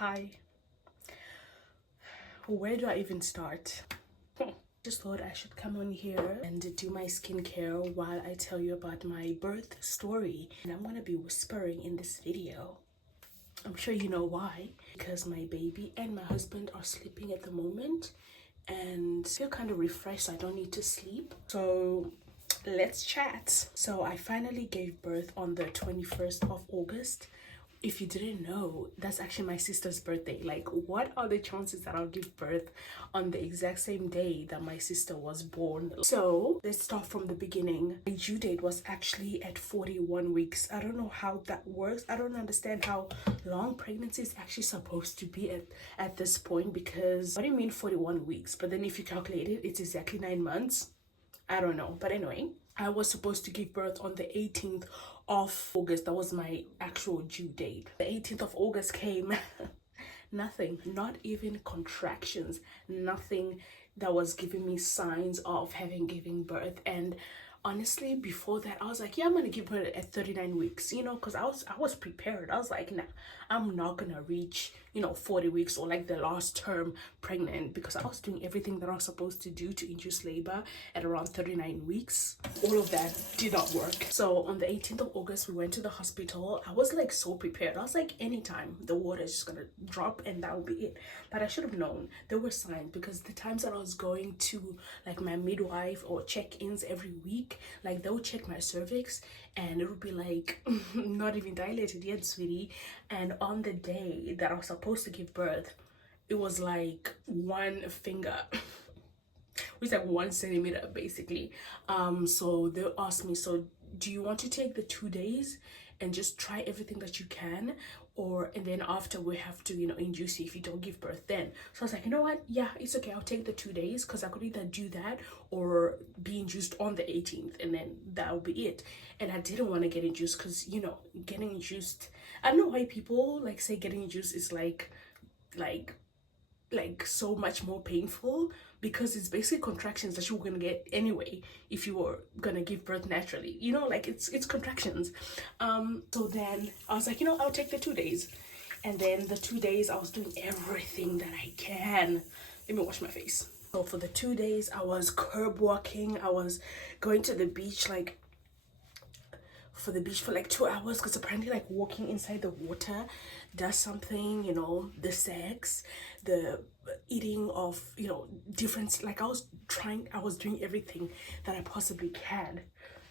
Hi, where do I even start? Just thought I should come on here and do my skincare while I tell you about my birth story. And I'm gonna be whispering in this video. I'm sure you know why. Because my baby and my husband are sleeping at the moment and I feel kind of refreshed, so I don't need to sleep. So let's chat. So I finally gave birth on the 21st of August. If you didn't know, that's actually my sister's birthday. Like, what are the chances that I'll give birth on the exact same day that my sister was born? So let's start from the beginning. My due date was actually at 41 weeks. I don't know how that works. I don't understand how long pregnancy is actually supposed to be at this point, because what do you mean 41 weeks? But then if you calculate it, it's exactly 9 months. I don't know. But anyway, I was supposed to give birth on the 18th of August. That was my actual due date. The 18th of August came. Nothing, not even contractions, nothing that was giving me signs of having given birth. And honestly, before that, I was like, yeah, I'm gonna give birth at 39 weeks, because I was prepared. I was like, nah, I'm not gonna reach 40 weeks or like the last term pregnant, because I was doing everything that I was supposed to do to induce labor at around 39 weeks. All of that did not work. So on the 18th of August, we went to the hospital. I was like so prepared. I was like, anytime the water is just gonna drop and that will be it. But I should have known there were signs, because the times that I was going to like my midwife or check-ins every week, like they would check my cervix and it would be like not even dilated yet, sweetie. And on the day that I was supposed to give birth, it was like one finger which is like 1 centimeter basically. So they asked me, so do you want to take the 2 days and just try everything that you can, and then after we have to induce you if you don't give birth then? So I was like, you know what, yeah, it's okay, I'll take the 2 days, because I could either do that or be induced on the 18th, and then that will be it. And I didn't want to get induced, because getting induced, I don't know why people like say getting induced is like so much more painful, because it's basically contractions that you were gonna get anyway if you were gonna give birth naturally, like it's contractions. So then I was like, I'll take the 2 days. And then the 2 days I was doing everything that I can. Let me wash my face. So for the 2 days I was curb walking. I was going to the beach for like 2 hours, because apparently like walking inside the water does something, the sex, the eating of different, like I was doing everything that I possibly can.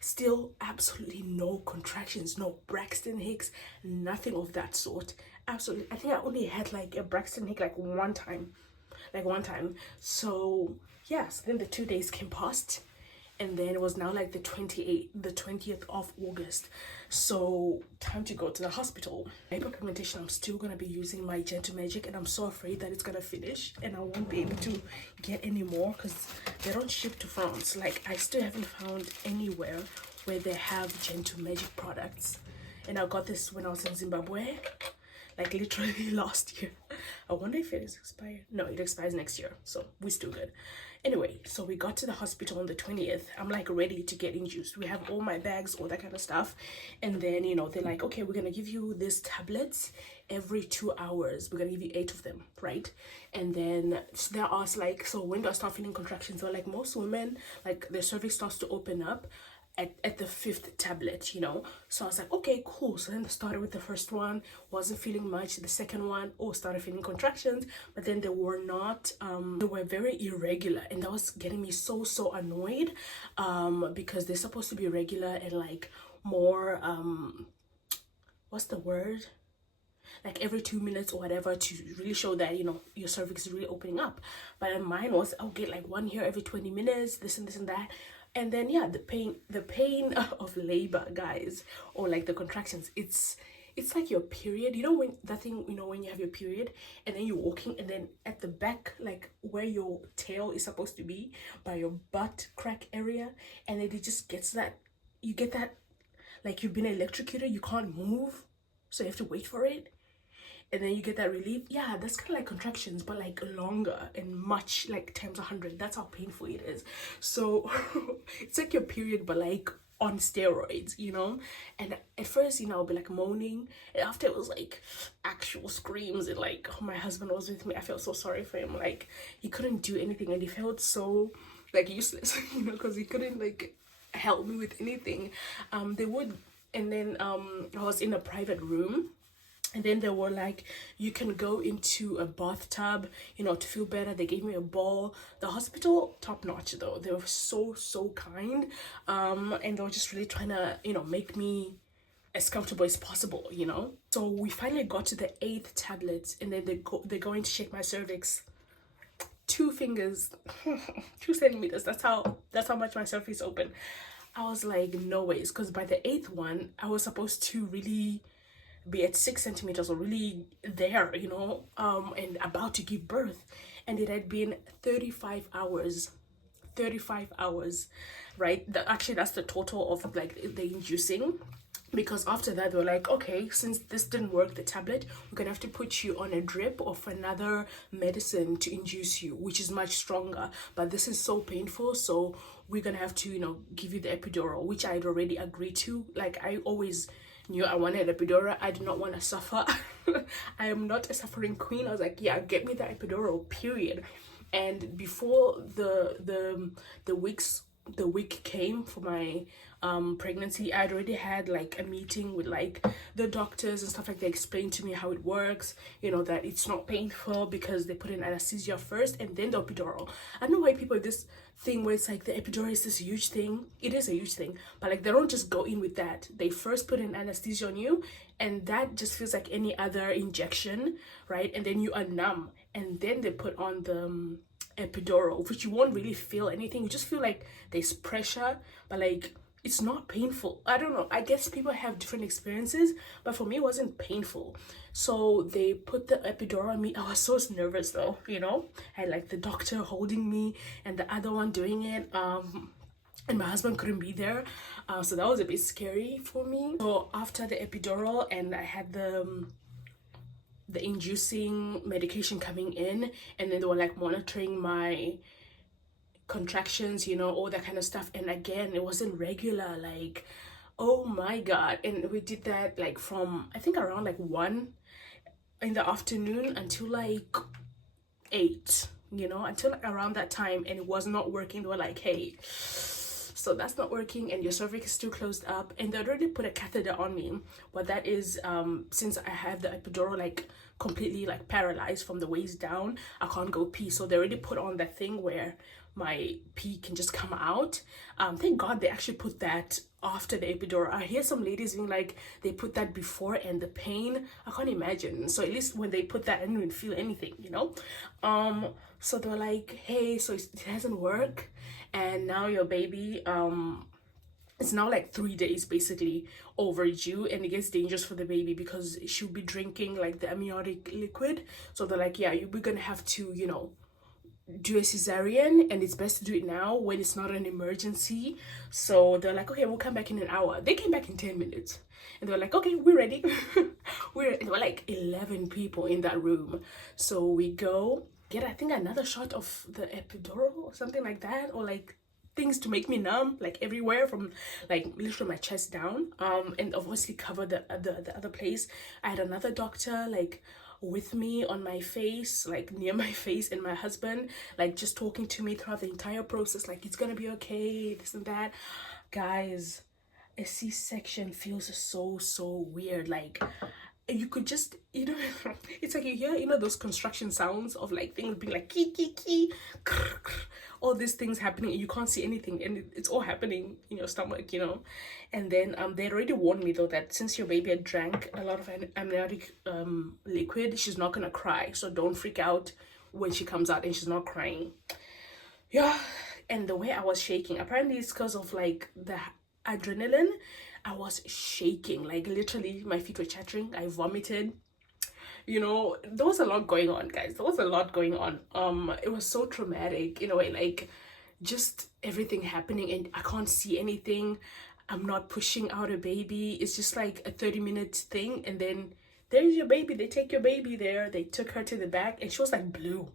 Still absolutely no contractions, no Braxton Hicks, nothing of that sort. Absolutely, I think I only had like a Braxton Hick like one time. So yeah, so then the 2 days came past, and then it was now like the 20th of August. So time to go to the hospital. Hyperpigmentation, I'm still gonna be using my Gentle Magic, and I'm so afraid that it's gonna finish and I won't be able to get any more, because they don't ship to France. Like, I still haven't found anywhere where they have Gentle Magic products. And I got this when I was in Zimbabwe, like literally last year. I wonder if it is expired. No, it expires next year, so we're still good. Anyway, so we got to the hospital on the 20th. I'm like ready to get induced. We have all my bags, all that kind of stuff. And then, they're like, okay, we're gonna give you these tablets every 2 hours. We're gonna give you 8 of them, right? And then they asked like, so when do I start feeling contractions? So like most women, like their cervix starts to open up at the 5th tablet, so I was like, okay, cool. So then I started with the first one, wasn't feeling much. The second one, started feeling contractions, but then they were not they were very irregular, and that was getting me so annoyed, because they're supposed to be regular and like more what's the word, like every 2 minutes or whatever, to really show that your cervix is really opening up. But mine was, I'll get like one here every 20 minutes, this and that. And then yeah, the pain of labor, guys, or like the contractions, it's like your period. When that thing, when you have your period and then you're walking, and then at the back, like where your tail is supposed to be, by your butt crack area, and then it just gets that, you get that, like you've been electrocuted, you can't move, so you have to wait for it. And then you get that relief. Yeah, that's kind of like contractions, but like longer and much, like times 100. That's how painful it is. So it's like your period, but like on steroids, you know. And at first, you know, I'll be like moaning, and after it was like actual screams, and like, oh, my husband was with me. I felt so sorry for him. Like, he couldn't do anything, and he felt so like useless, you know, because he couldn't like help me with anything. They would, and then I was in a private room, and then they were like, you can go into a bathtub, you know, to feel better. They gave me a ball. The hospital, top notch though. They were so kind. And they were just really trying to, you know, make me as comfortable as possible, you know. So we finally got to the 8th tablet, and then they're going to shake my cervix. 2 fingers, 2 centimeters. That's how much my cervix is open. I was like, no ways, because by the 8th one, I was supposed to really be at 6 centimeters or really there, you know, and about to give birth. And it had been 35 hours, right? Actually, that's the total of like the inducing. Because after that, they were like, okay, since this didn't work, the tablet, we're gonna have to put you on a drip of another medicine to induce you, which is much stronger. But this is so painful, so we're gonna have to, you know, give you the epidural, which I'd already agreed to. Like, I always knew I wanted epidural. I did not want to suffer. I am not a suffering queen. I was like, yeah, get me the epidural, period. And before the week came for my pregnancy, I'd already had like a meeting with like the doctors and stuff. Like, they explained to me how it works, you know, that it's not painful because they put in anesthesia first and then the epidural. I don't know why people have this thing where it's like the epidural is this huge thing. It is a huge thing, but like, they don't just go in with that. They first put in anesthesia on you, and that just feels like any other injection, right? And then you are numb, and then they put on the epidural, which you won't really feel anything. You just feel like there's pressure, but like, it's not painful. I don't know, I guess people have different experiences, but for me it wasn't painful. So they put the epidural on me. I was so nervous though, you know. I had like the doctor holding me and the other one doing it, and my husband couldn't be there, so that was a bit scary for me. So after the epidural, and I had the inducing medication coming in, and then they were like monitoring my contractions, you know, all that kind of stuff. And again, it wasn't regular, like, oh my god. And we did that like from, I think, around like 1 in the afternoon until like 8, you know, until like around that time, and it was not working. They were like, hey, so that's not working, and your cervix is still closed up. And they already put a catheter on me, but that is since I have the epidural like completely like paralyzed from the waist down, I can't go pee. So they already put on that thing where my pee can just come out. Thank god they actually put that after the epidural. I hear some ladies being like they put that before, and the pain, I can't imagine. So at least when they put that, I didn't even feel anything, you know. So they were like, hey, so it hasn't worked, and now your baby it's now like 3 days basically overdue, and it gets dangerous for the baby because she'll be drinking like the amniotic liquid. So they're like, yeah, we're gonna have to, you know, do a cesarean, and it's best to do it now when it's not an emergency. So they're like, okay, we'll come back in an hour. They came back in 10 minutes, and they were like, okay, we're ready. There were like 11 people in that room. So we go get, I think, another shot of the epidural or something like that, or like things to make me numb, like everywhere from like literally my chest down, and obviously cover the other place. I had another doctor like with me on my face, like near my face, and my husband like just talking to me throughout the entire process, like, it's gonna be okay, this and that. Guys, a C-section feels so weird. Like, you could just, you know, it's like you hear, you know, those construction sounds of like things being like key key key, all these things happening, and you can't see anything, and it's all happening in your stomach, you know. And then they already warned me though that since your baby had drank a lot of amniotic liquid, she's not gonna cry, so don't freak out when she comes out and she's not crying. Yeah. And the way I was shaking, apparently it's because of like the adrenaline. I was shaking, like literally my feet were chattering. I vomited, you know. There was a lot going on, guys. There was a lot going on. It was so traumatic in a way, like just everything happening, and I can't see anything. I'm not pushing out a baby. It's just like a 30-minute thing, and then there's your baby. They take your baby there. They took her to the back, and she was like blue.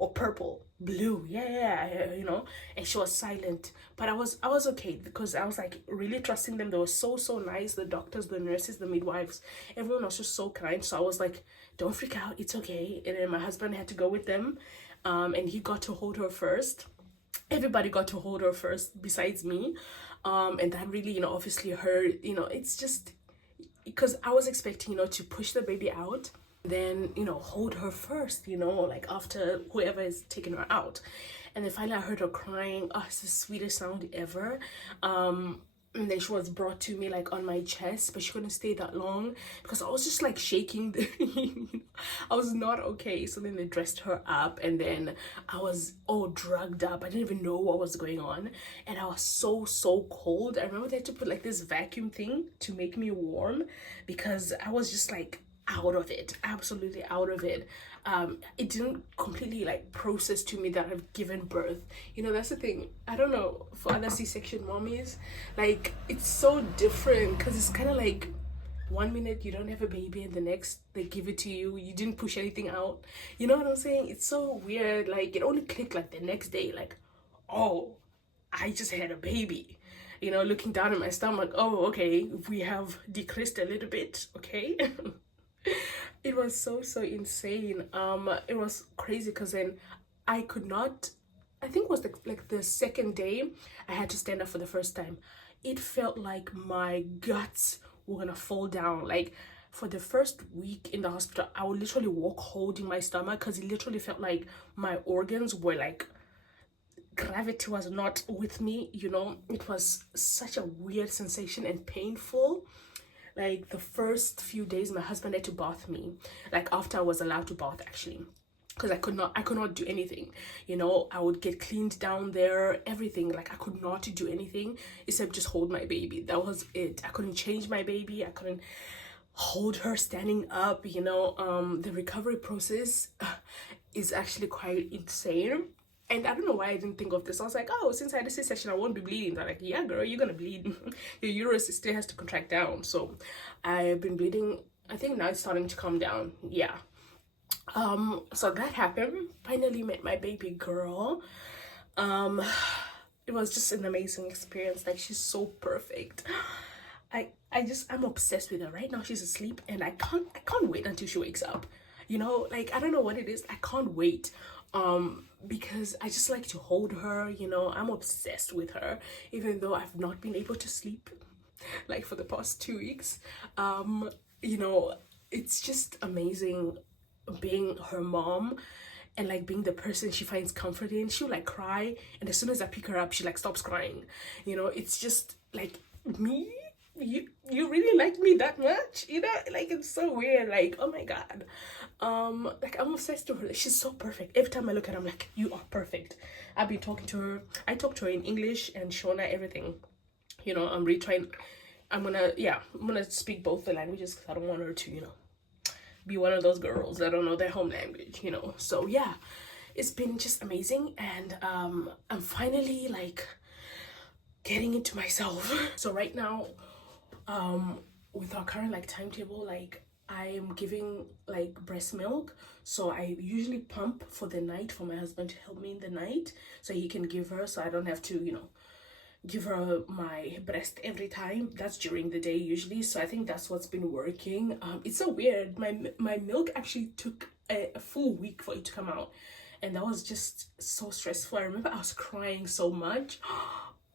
or purple, blue, yeah, you know. And she was silent, but I was okay because I was like really trusting them. They were so nice. The doctors, the nurses, the midwives, everyone was just so kind. So I was like, don't freak out, it's okay. And then my husband had to go with them, and he got to hold her first. Everybody got to hold her first besides me, and that really, you know, obviously hurt. You know, it's just because I was expecting, you know, to push the baby out, then, you know, hold her first, you know, like after whoever is taking her out. And then finally I heard her crying. Oh, it's the sweetest sound ever. And then she was brought to me like on my chest, but she couldn't stay that long because I was just like shaking. I was not okay. So then they dressed her up, and then I was all drugged up. I didn't even know what was going on, and I was so cold. I remember they had to put like this vacuum thing to make me warm because I was just like out of it, absolutely out of it. It didn't completely like process to me that I've given birth. You know, that's the thing. I don't know for other C-section mommies, like it's so different because it's kind of like 1 minute you don't have a baby and the next they give it to you. You didn't push anything out. You know what I'm saying? It's so weird. Like it only clicked like the next day. Like, oh, I just had a baby. You know, looking down at my stomach. Oh, okay, we have decreased a little bit. Okay. It was so insane. It was crazy because then I could not, I think it was like the second day I had to stand up for the first time. It felt like my guts were gonna fall down. Like for the first week in the hospital, I would literally walk holding my stomach because it literally felt like my organs were like, gravity was not with me, you know. It was such a weird sensation and painful. Like the first few days my husband had to bath me, like after I was allowed to bath actually, because I could not do anything, you know. I would get cleaned down there, everything. Like I could not do anything except just hold my baby. That was it. I couldn't change my baby, I couldn't hold her standing up, you know. The recovery process is actually quite insane. And I don't know why I didn't think of this. I was like, oh, since I had a C-section, I won't be bleeding. They're like, yeah, girl, you're gonna bleed. Your uterus still has to contract down. So I've been bleeding. I think now it's starting to calm down. Yeah. So that happened. Finally met my baby girl. It was just an amazing experience. Like she's so perfect. I'm obsessed with her. Right now she's asleep and I can't wait until she wakes up. You know, like I don't know what it is. I can't wait. Because I just like to hold her, you know. I'm obsessed with her, even though I've not been able to sleep like for the past 2 weeks. You know, it's just amazing being her mom and like being the person she finds comfort in. She'll like cry, and as soon as I pick her up, she like stops crying. You know, it's just like me. You really like me that much, you know? Like it's so weird. Like, oh my god. Like I'm obsessed with her. She's so perfect. Every time I look at her, I'm like, you are perfect. I've been talking to her. I talk to her in English and Shona, everything. You know, I'm really trying. I'm gonna speak both the languages because I don't want her to, you know, be one of those girls that don't know their home language, you know. So yeah, it's been just amazing, and I'm finally like getting into myself. So right now, with our current like timetable, like I am giving like breast milk, so I usually pump for the night for my husband to help me in the night so he can give her, so I don't have to, you know, give her my breast every time. That's during the day usually. So I think that's what's been working. It's so weird. My milk actually took a full week for it to come out, and that was just so stressful. I remember I was crying so much.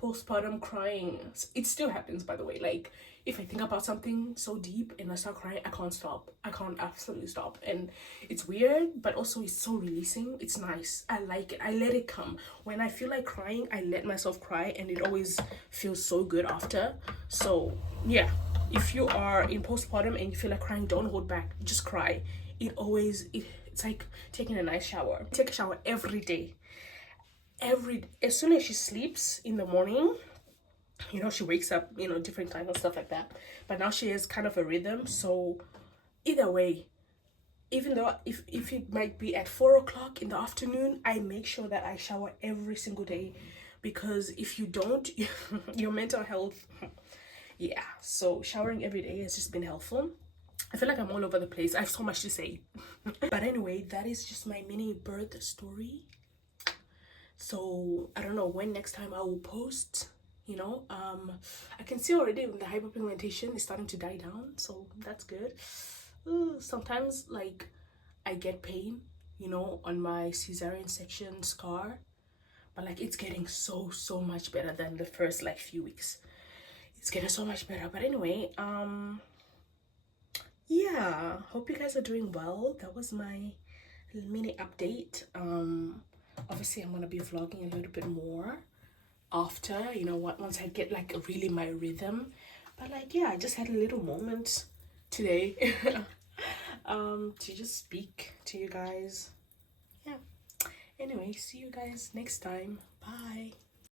Postpartum crying. It still happens, by the way. Like if I think about something so deep and I start crying, I can't stop. I can't absolutely stop. And it's weird, but also it's so releasing. It's nice. I like it. I let it come. When I feel like crying, I let myself cry, and it always feels so good after. So yeah, if you are in postpartum and you feel like crying, don't hold back. Just cry. It's like taking a nice shower. Take a shower every day. As soon as she sleeps in the morning, you know, she wakes up, you know, different times and stuff like that, but now she has kind of a rhythm. So either way, even though if it might be at 4 o'clock in the afternoon, I make sure that I shower every single day, because if you don't, your mental health, yeah. So showering every day has just been helpful. I feel like I'm all over the place. I have so much to say. But anyway, that is just my mini birth story. So I don't know when next time I will post, you know. I can see already the hyperpigmentation is starting to die down, so that's good. Sometimes like I get pain, you know, on my cesarean section scar, but like it's getting so much better than the first like few weeks. It's getting so much better. But anyway, yeah, hope you guys are doing well. That was my mini update. Obviously I'm gonna be vlogging a little bit more after, you know what, once I get like really my rhythm. But like, yeah, I just had a little moment today to just speak to you guys. Yeah, anyway, see you guys next time. Bye.